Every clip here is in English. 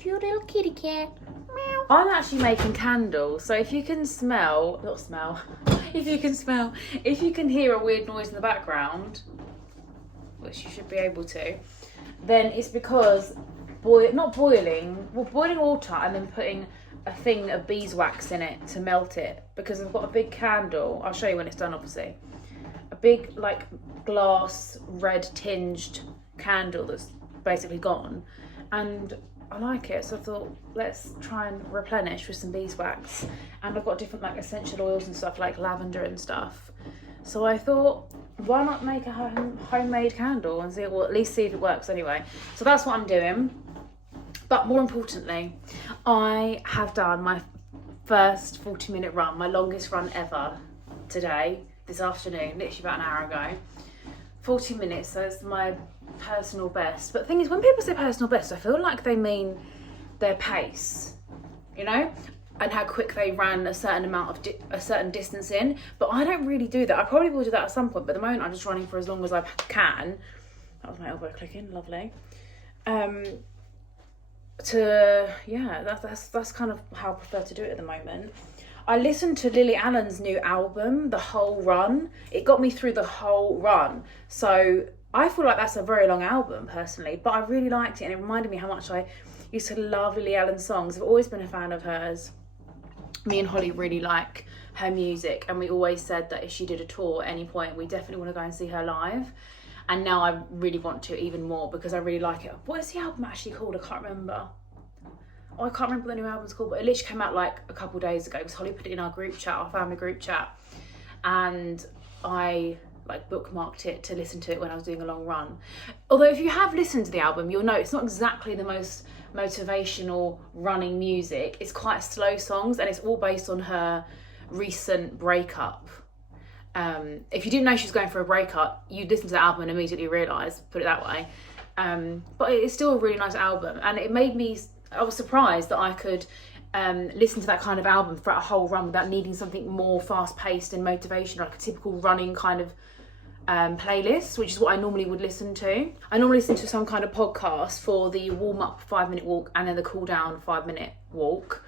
cute little kitty cat. Meow. I'm actually making candles, so if you can if you can hear a weird noise in the background, which you should be able to, then it's because boiling water and then putting a thing of beeswax in it to melt it, because I've got a big candle. I'll show you when it's done, obviously. A big like glass red tinged candle that's basically gone, and I like it, so I thought let's try and replenish with some beeswax. And I've got different like essential oils and stuff like lavender and stuff, so I thought why not make a homemade candle and see it, well, at least see if it works anyway. So that's what I'm doing. But more importantly, I have done my first 40-minute run, my longest run ever today, this afternoon, literally about an hour ago. 40 minutes, so it's my personal best. But the thing is, when people say personal best, I feel like they mean their pace, you know, and how quick they ran a certain amount of a certain distance in. But I don't really do that. I probably will do that at some point, but at the moment I'm just running for as long as I can. That was my elbow clicking, lovely. That's kind of how I prefer to do it at the moment. I listened to Lily Allen's new album, The Whole Run. It got me through the whole run. So I feel like that's a very long album personally, but I really liked it, and it reminded me how much I used to love Lily Allen's songs. I've always been a fan of hers. Me and Holly really like her music, and we always said that if she did a tour at any point, we definitely want to go and see her live. And now I really want to even more because I really like it. What is the album actually called? I can't remember. Oh, I can't remember what the new album's called, but it literally came out like a couple of days ago because Holly put it in our group chat, our family group chat. And I like bookmarked it to listen to it when I was doing a long run. Although if you have listened to the album, you'll know it's not exactly the most motivational running music. It's quite slow songs, and it's all based on her recent breakup. If you didn't know she was going for a breakup, you'd listen to the album and immediately realise, put it that way. But it's still a really nice album, and it made me, I was surprised that I could listen to that kind of album for a whole run without needing something more fast-paced and motivational, like a typical running kind of playlist, which is what I normally would listen to. I normally listen to some kind of podcast for the warm-up 5-minute walk and then the cool-down 5-minute walk.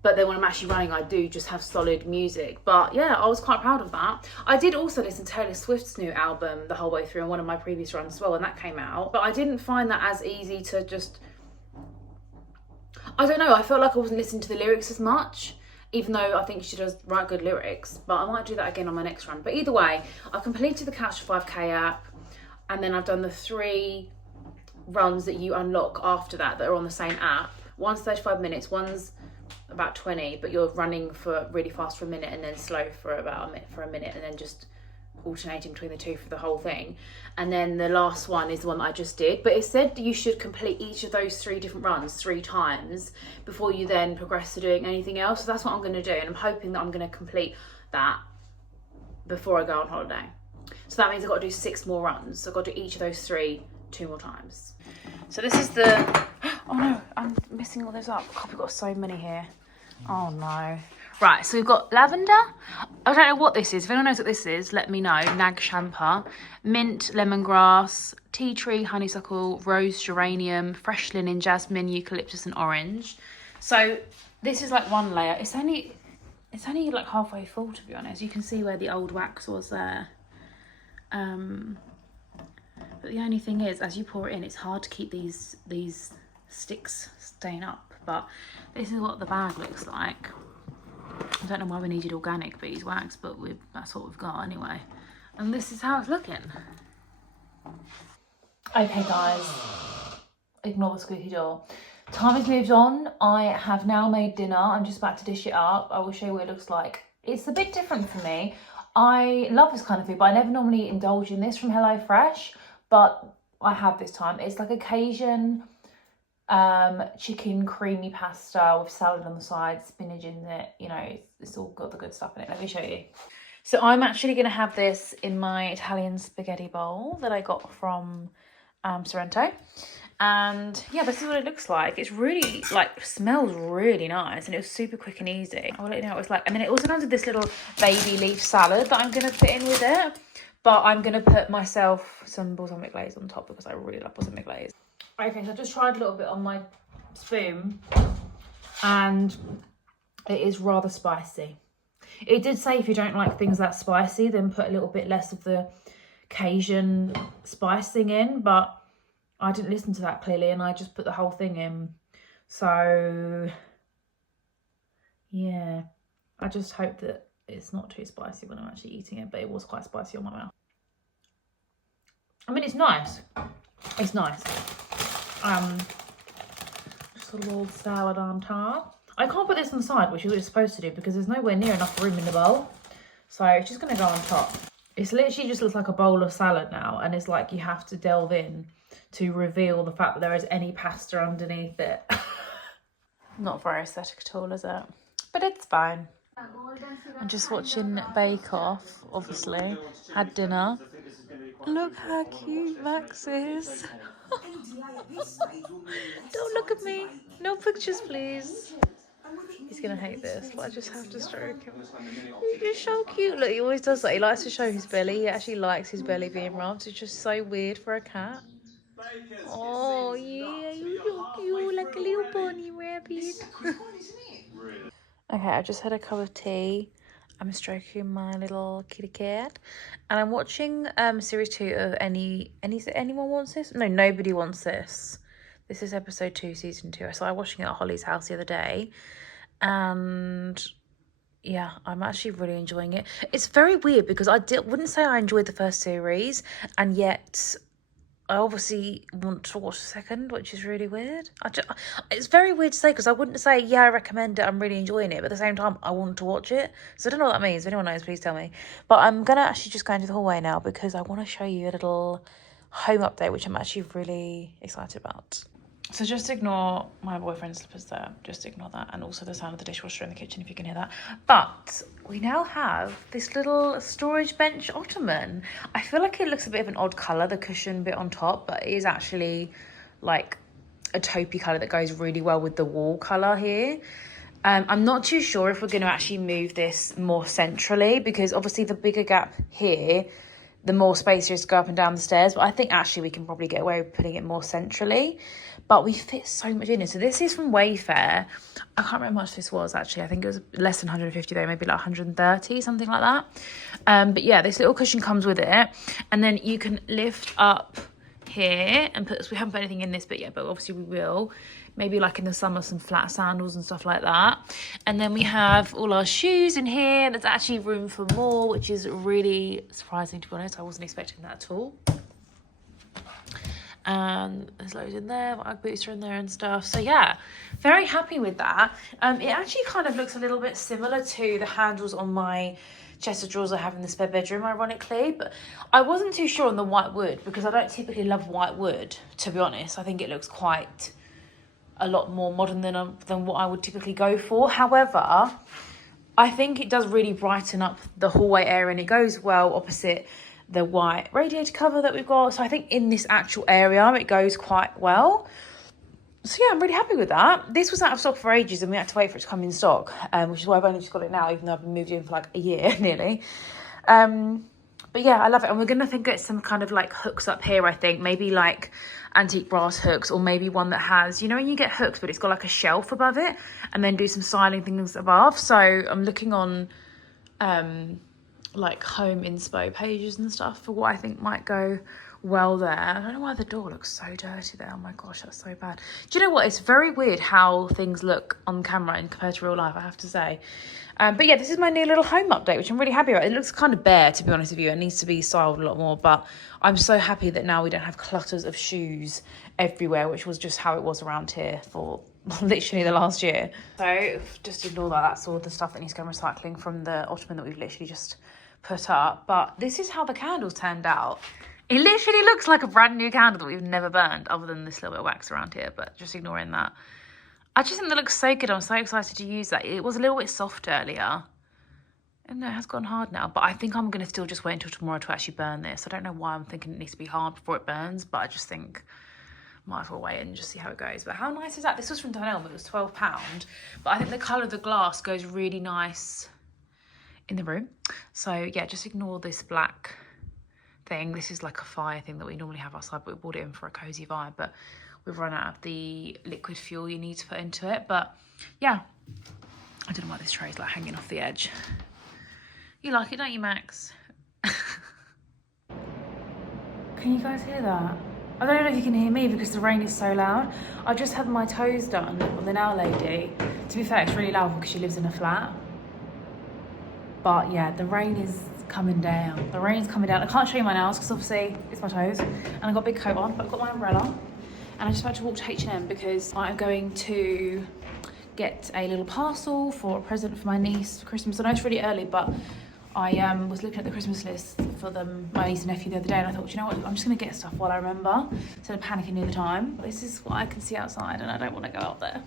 But then when I'm actually running, I do just have solid music. But yeah, I was quite proud of that. I did also listen to Taylor Swift's new album the whole way through on one of my previous runs as well, and that came out. But I didn't find that as easy to just... I don't know, I felt like I wasn't listening to the lyrics as much, even though I think she does write good lyrics. But I might do that again on my next run. But either way, I completed the Couch to 5K app, and then I've done the 3 runs that you unlock after that are on the same app. One's 35 minutes, one's about 20, but you're running for really fast for a minute and then slow for about a minute and then just alternating between the two for the whole thing. And then the last one is the one that I just did, but it said that you should complete each of those 3 different runs 3 times before you then progress to doing anything else. So that's what I'm going to do, and I'm hoping that I'm going to complete that before I go on holiday. So that means I've got to do 6 more runs. So I've got to do each of those 3 2 more times. So this is the... Oh no, I'm messing all this up. God, we've got so many here. Oh no. Right, so we've got lavender. I don't know what this is. If anyone knows what this is, let me know. Nag champa, mint, lemongrass, tea tree, honeysuckle, rose, geranium, fresh linen, jasmine, eucalyptus and orange. So this is like one layer. It's only like halfway full, to be honest. You can see where the old wax was there. But the only thing is, as you pour it in, it's hard to keep these sticks staying up. But this is what the bag looks like. I don't know why we needed organic beeswax, but that's what we've got anyway. And this is how it's looking. Okay guys, ignore the squeaky door. Time has moved on. I have now made dinner. I'm just about to dish it up. I will show you what it looks like. It's a bit different for me. I love this kind of food, but I never normally indulge in this from HelloFresh, but I have this time. It's like a Cajun chicken creamy pasta with salad on the side, spinach in it, you know, it's all got the good stuff in it. Let me show you. So I'm actually going to have this in my Italian spaghetti bowl that I got from Sorrento. And yeah, this is what it looks like. It's really, like, smells really nice, and it was super quick and easy. I'll let you know what it's like. And then it also comes with this little baby leaf salad that I'm going to put in with it. But I'm going to put myself some balsamic glaze on top because I really love balsamic glaze. Okay, so I just tried a little bit on my spoon, and it is rather spicy. It did say if you don't like things that spicy, then put a little bit less of the Cajun spicing in, but I didn't listen to that clearly, and I just put the whole thing in. So yeah, I just hope that it's not too spicy when I'm actually eating it, but it was quite spicy on my mouth. I mean, it's nice. It's nice. Just a little salad on top. I can't put this on the side, which you're supposed to do, because there's nowhere near enough room in the bowl. So it's just going to go on top. It's literally just looks like a bowl of salad now, and it's like you have to delve in to reveal the fact that there is any pasta underneath it. Not very aesthetic at all, is it? But it's fine. I'm just watching Bake Off, obviously. Had dinner. Look how cute Max is. Don't look at me. No pictures, please. He's gonna hate this, but I just have to stroke him. He's just so cute. Look, he always does that. He likes to show his belly. He actually likes his belly being rubbed. It's just so weird for a cat. Oh yeah, you look cute like a little bunny rabbit. Okay, I just had a cup of tea. I'm stroking my little kitty cat, and I'm watching series 2 of Anyone Wants This? No, Nobody Wants This. This is episode 2, season 2. I started watching it at Holly's house the other day, and yeah, I'm actually really enjoying it. It's very weird because I wouldn't say I enjoyed the first series, and yet I obviously want to watch the second, which is really weird. It's very weird to say, because I wouldn't say, yeah, I recommend it, I'm really enjoying it, but at the same time, I want to watch it. So I don't know what that means. If anyone knows, please tell me. But I'm going to actually just go into the hallway now, because I want to show you a little home update, which I'm actually really excited about. So just ignore my boyfriend's slippers there. Just ignore that. And also the sound of the dishwasher in the kitchen, if you can hear that. But we now have this little storage bench ottoman. I feel like it looks a bit of an odd colour, the cushion bit on top, but it is actually like a taupey colour that goes really well with the wall colour here. I'm not too sure if we're going to actually move this more centrally, because obviously the bigger gap here, the more space there is to go up and down the stairs. But I think actually we can probably get away with putting it more centrally. But we fit so much in it. So this is from Wayfair. I can't remember how much this was actually. I think it was less than 150 though, maybe like 130, something like that. But yeah, this little cushion comes with it. And then you can lift up here and put, we haven't put anything in this bit yet, but obviously we will. Maybe like in the summer, some flat sandals and stuff like that. And then we have all our shoes in here. There's actually room for more, which is really surprising, to be honest. I wasn't expecting that at all. And there's loads in there, my Ugg boots are in there and stuff. So yeah, very happy with that. It actually kind of looks a little bit similar to the handles on my chest of drawers I have in the spare bedroom, ironically. But I wasn't too sure on the white wood, because I don't typically love white wood, to be honest. I think it looks quite a lot more modern than what I would typically go for. However, I think it does really brighten up the hallway area, and it goes well opposite the white radiator cover that we've got. So I think in this actual area, it goes quite well. So yeah, I'm really happy with that. This was out of stock for ages, and we had to wait for it to come in stock, which is why I've only just got it now, even though I've been moved in for like a year nearly. But yeah, I love it. And we're going to get some kind of like hooks up here, I think. Maybe like antique brass hooks, or maybe one that has, you know, when you get hooks, but it's got like a shelf above it, and then do some styling things above. So I'm looking on like home inspo pages and stuff for what I think might go well there. I don't know why the door looks so dirty there. Oh my gosh, that's so bad. Do you know what? It's very weird how things look on camera and compared to real life, I have to say. But yeah, this is my new little home update, which I'm really happy about. It looks kind of bare, to be honest with you. It needs to be styled a lot more, but I'm so happy that now we don't have clutters of shoes everywhere, which was just how it was around here for literally the last year. So just ignore that. That's all the stuff that needs to go recycling from the ottoman that we've literally just put up. But this is how the candles turned out. It literally looks like a brand new candle that we've never burned, other than this little bit of wax around here, but just ignoring that. I just think that looks so good. I'm so excited to use that. It was a little bit soft earlier, and no, it has gone hard now. But I think I'm going to still just wait until tomorrow to actually burn this. I don't know why I'm thinking it needs to be hard before it burns, but I just think might as well wait and just see how it goes. But how nice is that? This was from Dunelm, it was £12. But I think the colour of the glass goes really nice in the room. So yeah, just ignore this black thing. This is like a fire thing that we normally have outside, but we bought it in for a cozy vibe. But we've run out of the liquid fuel you need to put into it. But yeah, I don't know why this tray is like hanging off the edge. You like it, don't you, Max? Can you guys hear that? I don't know if you can hear me because the rain is so loud. I just had my toes done on the nail lady. To be fair, it's really loud because she lives in a flat. But yeah, the rain is coming down. The rain's coming down. I can't show you my nails because obviously it's my toes. And I've got a big coat on, but I've got my umbrella. And I'm just about to walk to H&M because I'm going to get a little parcel for a present for my niece for Christmas. I know it's really early, but I was looking at the Christmas list for my niece and nephew the other day, and I thought, you know what, I'm just going to get stuff while I remember, instead of panicking near the time. This is what I can see outside, and I don't want to go out there.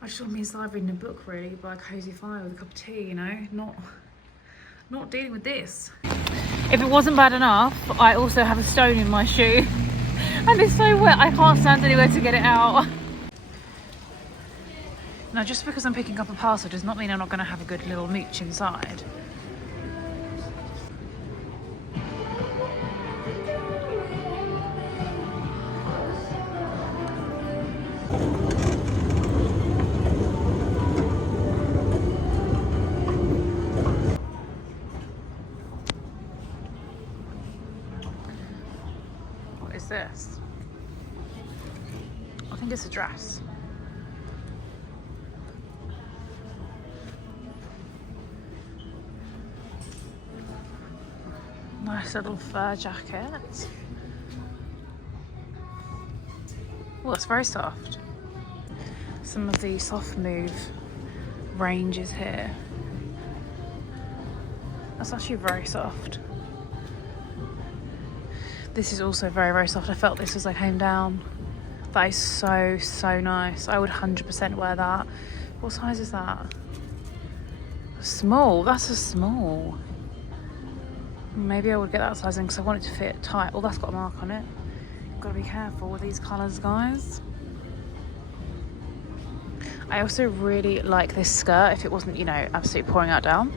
I just want to be inside reading a book, really, by a cosy fire with a cup of tea, you know, not dealing with this. If it wasn't bad enough, I also have a stone in my shoe, and it's so wet, I can't stand anywhere to get it out. Now, just because I'm picking up a parcel does not mean I'm not going to have a good little mooch inside. What is this? I think it's a dress. Nice little fur jacket. Oh, it's very soft. Some of the soft move ranges here. That's actually very soft. This is also very, very soft. I felt this as I came down. That is so, so nice. I would 100% wear that. What size is that? Small. That's a small. Maybe I would get that sizing because I want it to fit tight. Oh, that's got a mark on it. Got to be careful with these colours, guys. I also really like this skirt if it wasn't, you know, absolutely pouring out down.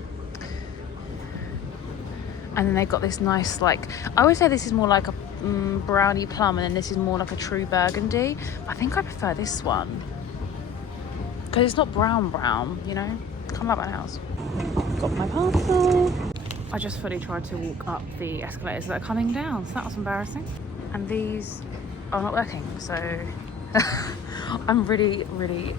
And then they've got this nice, like, I would say this is more like a brownie plum, and then this is more like a true burgundy. I think I prefer this one because it's not brown, you know. Come back my house. Got my parcel. I just fully tried to walk up the escalators that are coming down, so that was embarrassing. And these are not working, so I'm really, really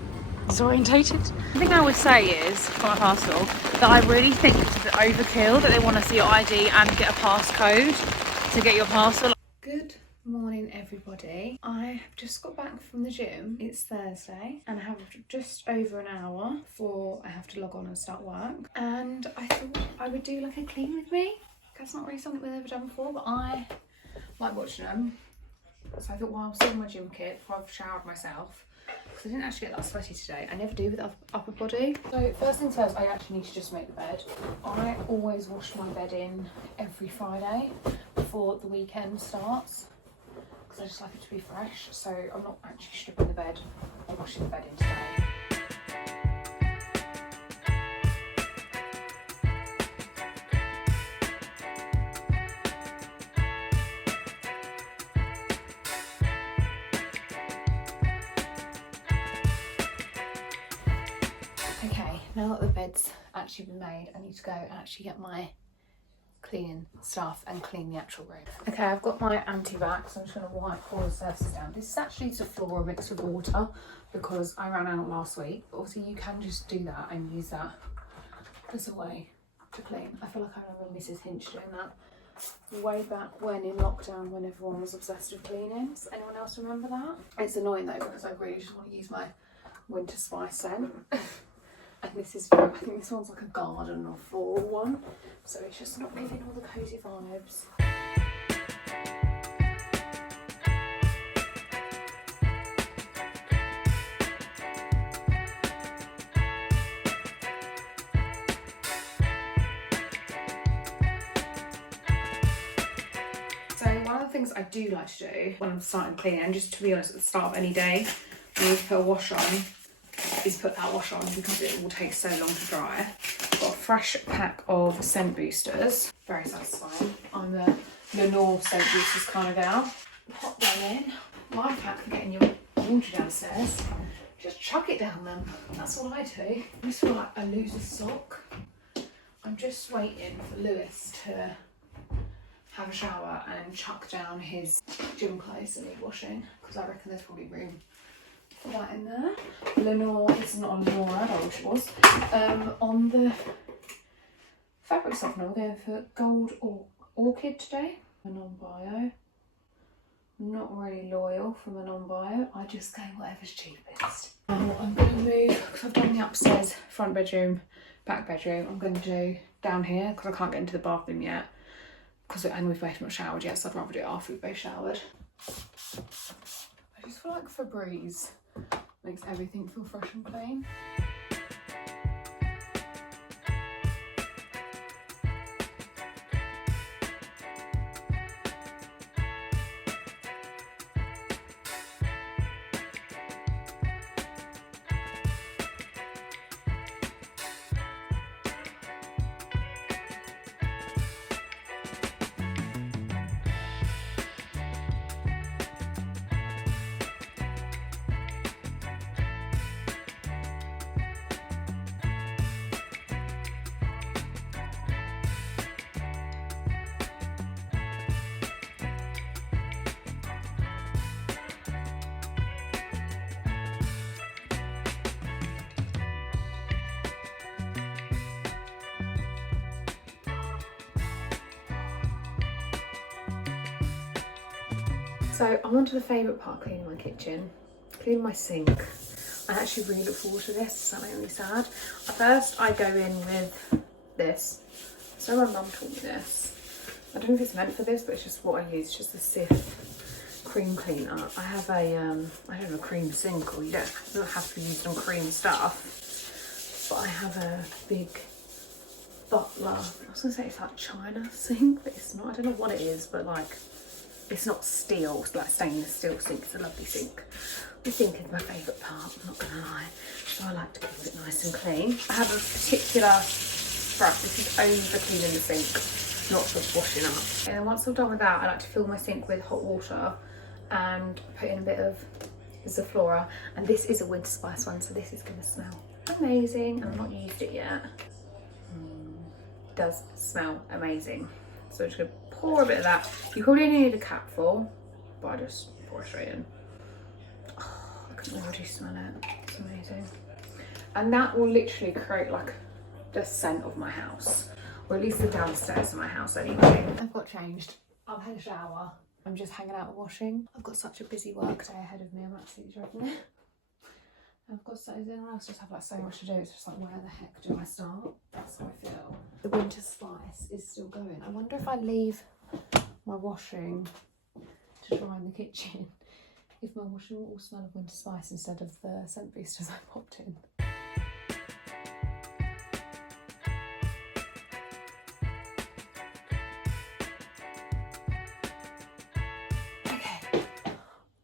disorientated. The thing I would say is, for my parcel, that I really think it's a bit overkill that they want to see your ID and get a passcode to get your parcel. Good morning, everybody. I have just got back from the gym. It's Thursday and I have just over an hour before I have to log on and start work. And I thought I would do like a clean with me. That's not really something we've ever done before, but I like watching them. So I thought while I'm still in my gym kit, before I've showered myself, because I didn't actually get that sweaty today. I never do with upper body. So first things first, I actually need to just make the bed. I always wash my bed in every Friday before the weekend starts, because I just like it to be fresh. So I'm not actually stripping the bed, I'm washing the bed in today. Okay, now that the bed's actually been made, I need to go and actually get my cleaning stuff and clean the actual room. Okay, I've got my anti-vax, so I'm just going to wipe all the surfaces down. This is actually just a floor mixed with water because I ran out last week. But obviously you can just do that and use that as a way to clean. I feel like I remember Mrs. Hinch doing that way back when in lockdown, when everyone was obsessed with cleaning. Does anyone else remember that? It's annoying though because I really just want to use my winter spice scent. And this is, I think this one's like a garden or floral one, so it's just not giving all the cosy vibes. So one of the things I do like to do when I'm starting cleaning, and just to be honest, at the start of any day, when you put a wash on, is put that wash on because it will take so long to dry. I've got a fresh pack of scent boosters, very satisfying. I'm the Lenore scent boosters kind of gal. Pop them in. life hack for getting your laundry downstairs. Just chuck it down them. That's what I do. I just feel like I lose a sock. I'm just waiting for Lewis to have a shower and chuck down his gym clothes that need washing, because I reckon there's probably room for that in there. Lenore, it's not on Lenore, I wish it was. On the fabric softener, we're going for Gold Orchid today. A non-bio. Not really loyal from a non-bio. I just go whatever's cheapest. Now I'm going to move, because I've done the upstairs front bedroom, back bedroom. I'm going to do down here, because I can't get into the bathroom yet. And we've both not showered yet, so I'd rather do it after we've both showered. I just feel like Febreze makes everything feel fresh and clean. So I'm on to the favourite part, cleaning my kitchen, cleaning my sink. I actually really look forward to this. Does that make me sad? At first I go in with this. So my mum taught me this. I don't know if it's meant for this, but it's just what I use, just the Cif cream cleaner. I have a, I don't know, cream sink, or you don't have to be used on cream stuff, but I have a big Butler, I was gonna say it's like China sink, but it's not. I don't know what it is, but like, it's not steel, it's like stainless steel sink. It's a lovely sink. The sink is my favourite part, I'm not gonna lie. So I like to keep it nice and clean. I have a particular brush. This is over cleaning the sink, not for washing up. And then once I'm done with that, I like to fill my sink with hot water and put in a bit of Zaflora. And this is a winter spice one, so this is gonna smell amazing. I've not used it yet. It does smell amazing. So I'm just gonna pour a bit of that. You probably only need a capful, but I just pour it straight in. Oh, I can already smell it. It's amazing. And that will literally create like the scent of my house, or at least the downstairs of my house anyway. I've got changed. I've had a shower. I'm just hanging out and washing. I've got such a busy work day ahead of me. I'm absolutely dreading it. I've got so, everyone else just have like so much to do. It's just like, where the heck do I start? That's how I feel. The winter spice is still going. I wonder if I leave my washing to dry in the kitchen, if my washing will all smell of winter spice instead of the scent boosters I popped in. Okay,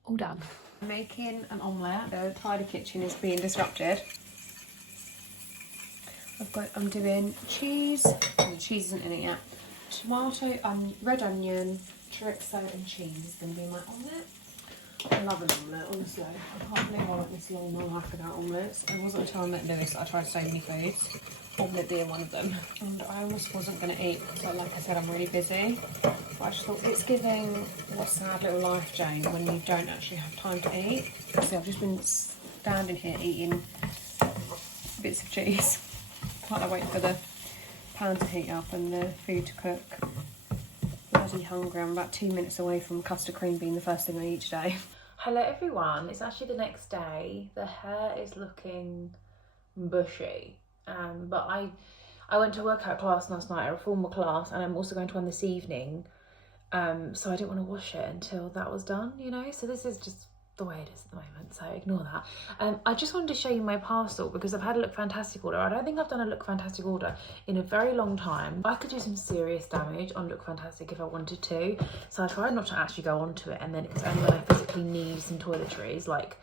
all done. Making an omelette. The tidy kitchen is being disrupted. I'm doing cheese. The cheese isn't in it yet. Tomato, red onion, chorizo and cheese is going to be my omelette. I love an omelette, honestly. I can't believe I went this long in my life without omelettes. It wasn't until I met Lewis that I tried so many foods, omelette being one of them. And I almost wasn't going to eat because, like I said, I'm really busy. But I just thought, it's giving what a sad little life, Jane, when you don't actually have time to eat. See, I've just been standing here eating bits of cheese while I wait for the pan to heat up and the food to cook. Bloody hungry. I'm about 2 minutes away from custard cream being the first thing I eat today. Hello everyone, it's actually the next day. The hair is looking bushy, but I went to a workout class last night, a reformer class, and I'm also going to one this evening, so I didn't want to wash it until that was done, you know, so this is just the way it is at the moment, so ignore that. I just wanted to show you my parcel because I've had a Look Fantastic order. I don't think I've done a Look Fantastic order in a very long time. I could do some serious damage on Look Fantastic if I wanted to, so I tried not to actually go onto it, and then it's only when I physically need some toiletries, like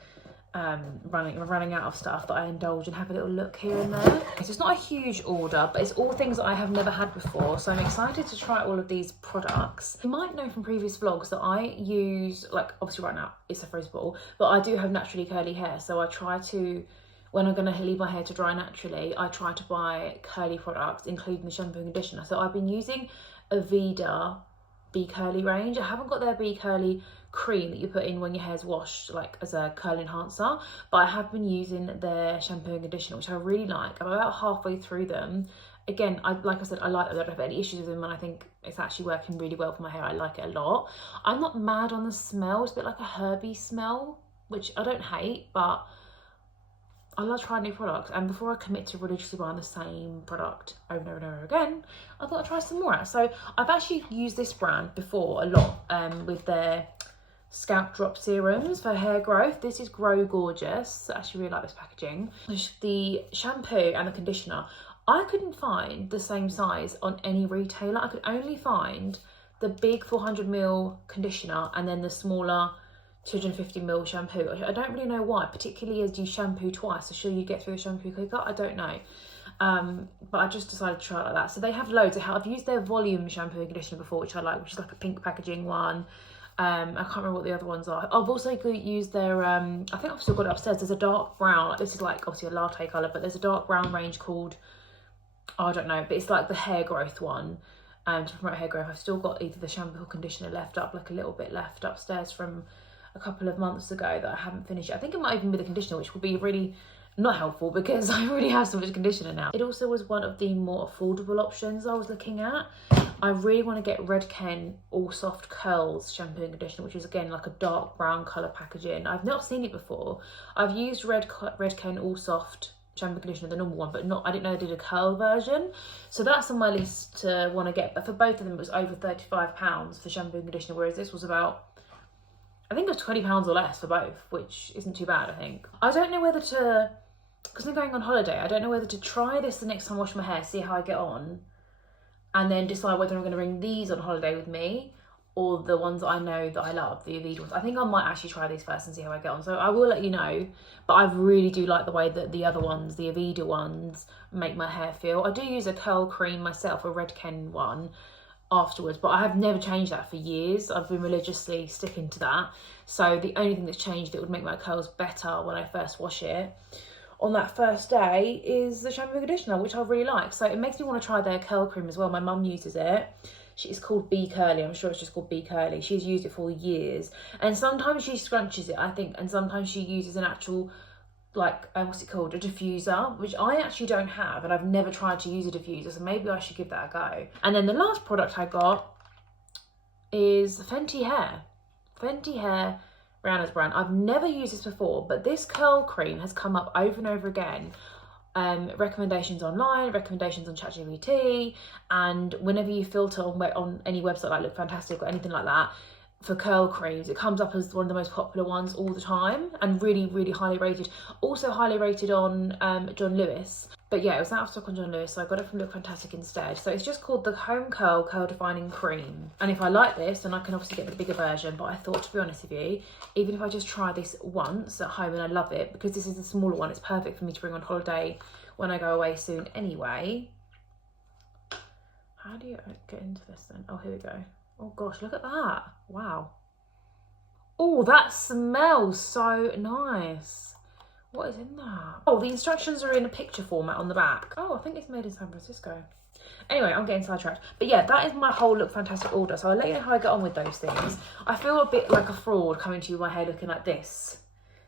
running out of stuff that I indulge and have a little look here and there. So it's not a huge order, but it's all things that I have never had before. So I'm excited to try all of these products. You might know from previous vlogs that I use, like obviously right now it's a frizz ball, but I do have naturally curly hair. So I try to, when I'm going to leave my hair to dry naturally, I try to buy curly products, including the shampoo and conditioner. So I've been using Aveda Be Curly range. I haven't got their Be Curly cream that you put in when your hair's washed, like as a curl enhancer, but I have been using their shampoo and conditioner, which I really like. I'm about halfway through them. Again, like I said, I like them. I don't have any issues with them, and I think it's actually working really well for my hair. I like it a lot. I'm not mad on the smell. It's a bit like a herby smell, which I don't hate, but I love trying new products. And before I commit to religiously buying the same product over and over and over again, I thought I'd try some more out. So I've actually used this brand before a lot with their scalp drop serums for hair growth. This is Grow Gorgeous. I actually really like this packaging. The shampoo and the conditioner, I couldn't find the same size on any retailer. I could only find the big 400ml conditioner and then the smaller 250ml shampoo. I don't really know why, particularly as you shampoo twice, so sure you get through the shampoo quicker. I don't know. But I just decided to try it like that. So they have loads. I've used their volume shampoo and conditioner before, which I like, which is like a pink packaging one. I can't remember what the other ones are. I've also used their, I think I've still got it upstairs. There's a dark brown, this is like obviously a latte colour, but there's a dark brown range called, oh, I don't know, but it's like the hair growth one. To promote hair growth. I've still got either the shampoo or conditioner left up, like a little bit left upstairs from a couple of months ago that I haven't finished. I think it might even be the conditioner, which will be really not helpful because I already have so much conditioner now. It also was one of the more affordable options I was looking at. I really want to get Red Ken All Soft Curls shampoo and conditioner, which is again like a dark brown colour packaging. I've not seen it before. I've used Red Ken All Soft shampoo and conditioner, the normal one, but I didn't know they did a curl version. So that's on my list to want to get. But for both of them, it was over £35 for shampoo and conditioner, whereas this was about, I think it was £20 or less for both, which isn't too bad, I think. I don't know whether to, because I'm going on holiday, I don't know whether to try this the next time I wash my hair, see how I get on, and then decide whether I'm going to bring these on holiday with me or the ones that I know that I love, the Aveda ones. I think I might actually try these first and see how I get on. So I will let you know, but I really do like the way that the other ones, the Aveda ones, make my hair feel. I do use a curl cream myself, a Red Ken one, afterwards, but I have never changed that for years. I've been religiously sticking to that. So the only thing that's changed that would make my curls better when I first wash it on that first day is the shampoo and conditioner, which I really like. So it makes me want to try their curl cream as well. My mum uses it. It's called Be Curly. I'm sure it's just called Be Curly. She's used it for years, and sometimes she scrunches it, I think, and sometimes she uses an actual, like, what's it called, a diffuser, which I actually don't have, and I've never tried to use a diffuser, so maybe I should give that a go. And then the last product I got is Fenty Hair Rihanna's brand. I've never used this before, but this curl cream has come up over and over again. Recommendations online, recommendations on ChatGPT, and whenever you filter on any website like Look Fantastic or anything like that for curl creams, it comes up as one of the most popular ones all the time, and really, really highly rated. Also highly rated on John Lewis. But yeah, it was out of stock on John Lewis, so I got it from Look Fantastic instead. So it's just called the Home Curl Defining Cream. And if I like this, then I can obviously get the bigger version. But I thought, to be honest with you, even if I just try this once at home and I love it, because this is the smaller one, it's perfect for me to bring on holiday when I go away soon anyway. How do you get into this then? Oh, here we go. Oh gosh, look at that. Wow. Oh, that smells so nice. What is in that? Oh, the instructions are in a picture format on the back. Oh, I think it's made in San Francisco. Anyway, I'm getting sidetracked. But yeah, that is my whole Look Fantastic order. So I'll let you know how I get on with those things. I feel a bit like a fraud coming to you with my hair looking like this.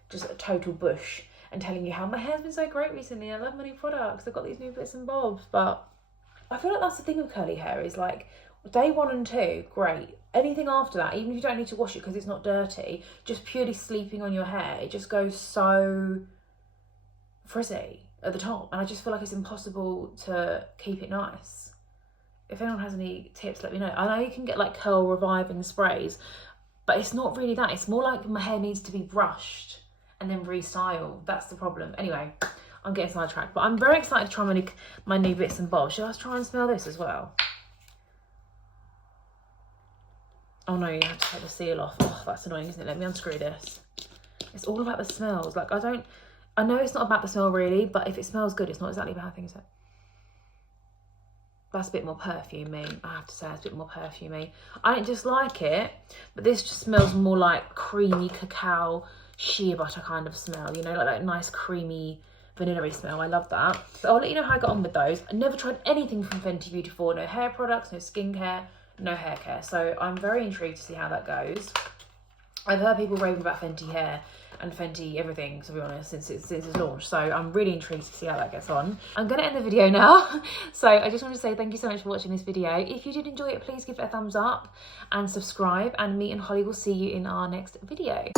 Just a total bush. And telling you how my hair's been so great recently. I love my new products. I've got these new bits and bobs. But I feel like that's the thing with curly hair, is like, day 1 and 2, great. Anything after that, even if you don't need to wash it because it's not dirty, just purely sleeping on your hair, it just goes so frizzy at the top, and I just feel like it's impossible to keep it nice. If anyone has any tips, let me know. I know you can get like curl reviving sprays, but it's not really that. It's more like my hair needs to be brushed and then restyled. That's the problem. Anyway, I'm getting sidetracked, but I'm very excited to try my new bits and bobs. Should I try and smell this as well? Oh no, you have to take the seal off. Oh, that's annoying, isn't it? Let me unscrew this. It's all about the smells. Like, I know it's not about the smell really, but if it smells good, it's not exactly a bad thing, is it? That's a bit more perfumey. I have to say, it's a bit more perfumey. I don't dislike it, but this just smells more like creamy cacao, shea butter kind of smell, you know, like that nice creamy vanilla-y smell. I love that. So I'll let you know how I got on with those. I never tried anything from Fenty Beauty before. No hair products, no skincare, no hair care. So I'm very intrigued to see how that goes. I've heard people raving about Fenty hair and Fenty everything, to be honest, since it's launched. So I'm really intrigued to see how that gets on. I'm going to end the video now. So I just want to say thank you so much for watching this video. If you did enjoy it, please give it a thumbs up and subscribe. And me and Holly will see you in our next video.